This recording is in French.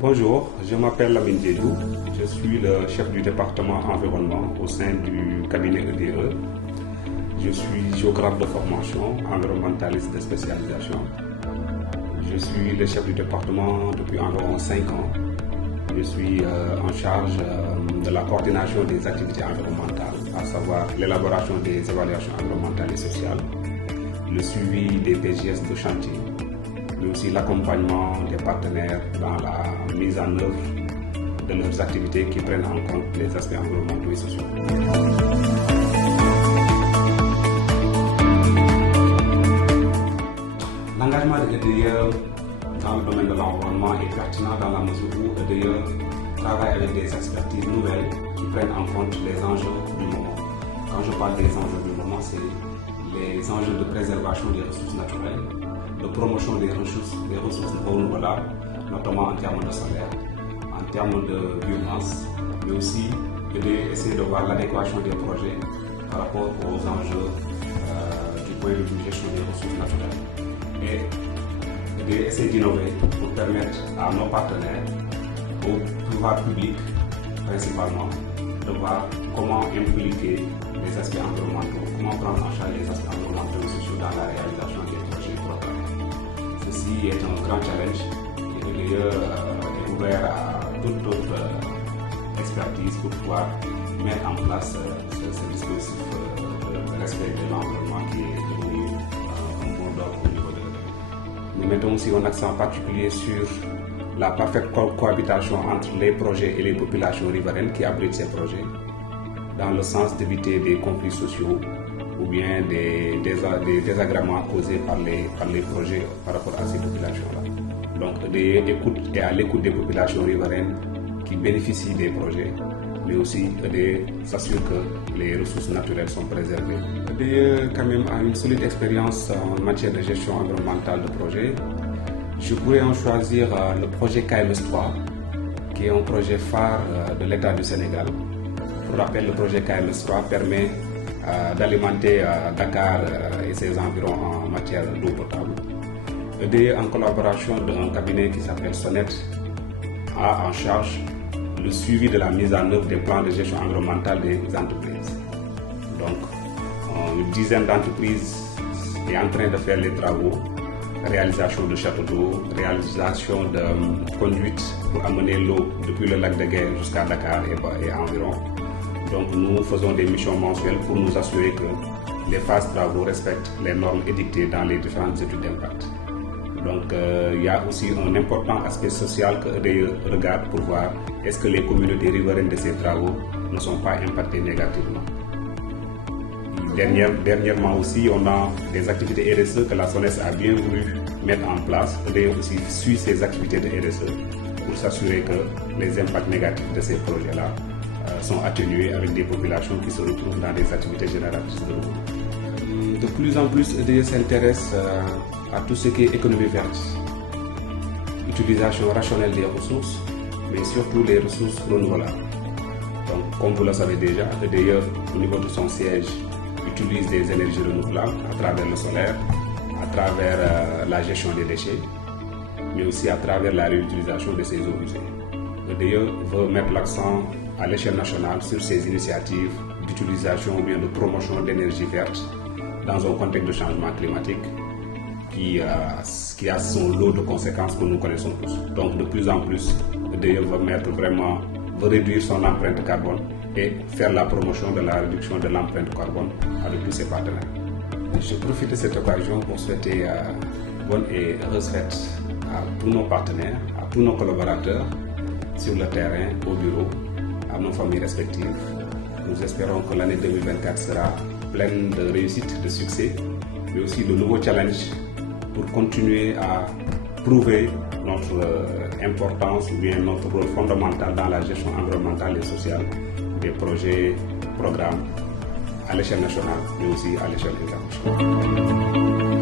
Bonjour, je m'appelle Lamine Diédou, je suis le chef du département environnement au sein du cabinet EDE. Je suis géographe de formation, environnementaliste de spécialisation. Je suis le chef du département depuis environ 5 ans. Je suis en charge de la coordination des activités environnementales, à savoir l'élaboration des évaluations environnementales et sociales, le suivi des PGS de chantier, mais aussi l'accompagnement des partenaires dans la mise en œuvre de leurs activités qui prennent en compte les aspects environnementaux et sociaux. L'engagement de l'EDE dans le domaine de l'environnement est pertinent dans la mesure où l'EDE travaille avec des expertises nouvelles qui prennent en compte les enjeux du moment. Quand je parle des enjeux du moment, c'est les enjeux de préservation des ressources naturelles, de promotion des ressources renouvelables, notamment en termes de solaire, en termes de biomasse, mais aussi essayer de voir l'adéquation des projets par rapport aux enjeux du point de vue gestion des ressources naturelles. Et essayer d'innover pour permettre à nos partenaires, au pouvoir public principalement, de voir comment impliquer les aspects environnementaux, comment prendre en charge les aspects environnementaux et sociaux dans la réalisation des projets et programmes. Ceci est un grand challenge et l'EDE est ouvert à toute autre expertise pour pouvoir mettre en place ce dispositif de respect de l'environnement qui est devenu un mot d'ordre au niveau de l'EDE. Nous mettons aussi un accent particulier sur la parfaite cohabitation entre les projets et les populations riveraines qui abritent ces projets, dans le sens d'éviter des conflits sociaux ou bien des désagréments causés par les projets par rapport à ces populations-là. Donc, EDE écoute et à l'écoute des populations riveraines qui bénéficient des projets, mais aussi EDE s'assure que les ressources naturelles sont préservées. EDE quand même a une solide expérience en matière de gestion environnementale de projets. Je pourrais en choisir le projet KMS3, qui est un projet phare de l'État du Sénégal. Pour rappel, le projet KMS3 permet d'alimenter Dakar et ses environs en matière d'eau potable. EDE, en collaboration d'un cabinet qui s'appelle Sonnet, a en charge le suivi de la mise en œuvre des plans de gestion environnementale des entreprises. Donc, une dizaine d'entreprises est en train de faire les travaux, réalisation de châteaux d'eau, réalisation de conduites pour amener l'eau depuis le lac de Guerre jusqu'à Dakar et environ. Donc nous faisons des missions mensuelles pour nous assurer que les phases de travaux respectent les normes édictées dans les différentes études d'impact. Donc il y a aussi un important aspect social que EDE regarde pour voir est-ce que les communautés riveraines de ces travaux ne sont pas impactées négativement. Dernièrement aussi, on a des activités RSE que la SONES a bien voulu mettre en place. EDE aussi suit ces activités de RSE pour s'assurer que les impacts négatifs de ces projets-là sont atténués avec des populations qui se retrouvent dans des activités génératrices de revenus. De plus en plus, EDE s'intéresse à tout ce qui est économie verte, utilisation rationnelle des ressources, mais surtout les ressources renouvelables. Donc, comme vous le savez déjà, EDE, au niveau de son siège, utilise des énergies renouvelables à travers le solaire, à travers la gestion des déchets, mais aussi à travers la réutilisation de ces eaux usées. EDE veut mettre l'accent à l'échelle nationale sur ces initiatives d'utilisation ou bien de promotion d'énergie verte dans un contexte de changement climatique qui a son lot de conséquences que nous connaissons tous. Donc de plus en plus, EDE veut réduire son empreinte carbone et faire la promotion de la réduction de l'empreinte carbone avec tous ses partenaires. Je profite de cette occasion pour souhaiter bonne et heureuse fête à tous nos partenaires, à tous nos collaborateurs sur le terrain, au bureau, à nos familles respectives. Nous espérons que l'année 2024 sera pleine de réussite, de succès, mais aussi de nouveaux challenges pour continuer à prouver notre importance ou bien notre rôle fondamental dans la gestion environnementale et sociale des projets, programmes à l'échelle nationale, mais aussi à l'échelle internationale.